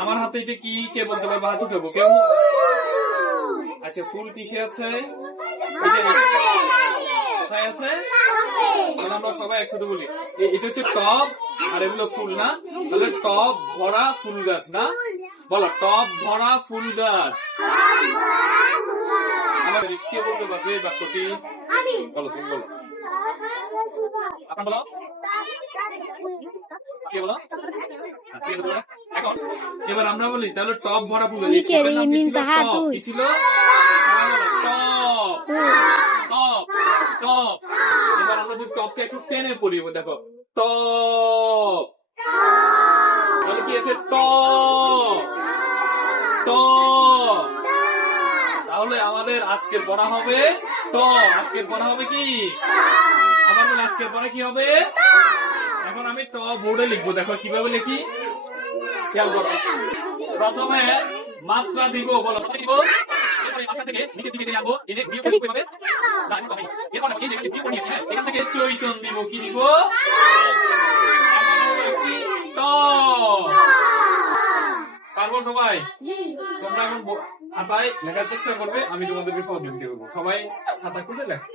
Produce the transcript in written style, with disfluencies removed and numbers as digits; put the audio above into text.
আমার হাতে এটা কি, কে বলতে পারবে? হাত উঠাবো কেউ? আচ্ছা, ফুল কিসে আছে? কোথায় আছে? আমরা সবাই একসাথে বলি, এটা হচ্ছে টব আর এগুলো ফুল না? তাহলে টব ভরা ফুল গাছ না? বলো, টব ভরা ফুল গাছ। আমার কে বলতে পারবে এই বাক্যটি? বলো, তুমি বলো। আপনার বলো, কে বলো? এখন এবার আমরা বলি, তাহলে টব ভরা ফুল গাছ। কি ছিল? টব, টব, টব। এবার আমরা যদি টবকে একটু টেনে পড়ি, দেখো, টব, তাহলে কি আছে? টব, টব। তাহলে আমাদের আজকের পড়া হবে টব। আজকের পড়া হবে কি? আমার বলে আজকের পড়া কি হবে? এখন আমি টব বোর্ডে লিখবো, দেখো কিভাবে লিখি, খেয়াল করো। প্রথমে মাত্রা দিব, বলো দিব। এরপরে মাত্রা থেকে নিচের দিকে নিয়ে আনবো, এনে বিয়োগ করবো এভাবে। এরপর এই যে বিয়োগ নিয়েছি, এখান থেকে চৈতন দিব, কি দিব? পারবো সবাই? তোমরা এখন খাতায় লেখার চেষ্টা করবে, আমি তোমাদেরকে সহযোগিতা করবো। সবাই খাতা খুলে লেখো।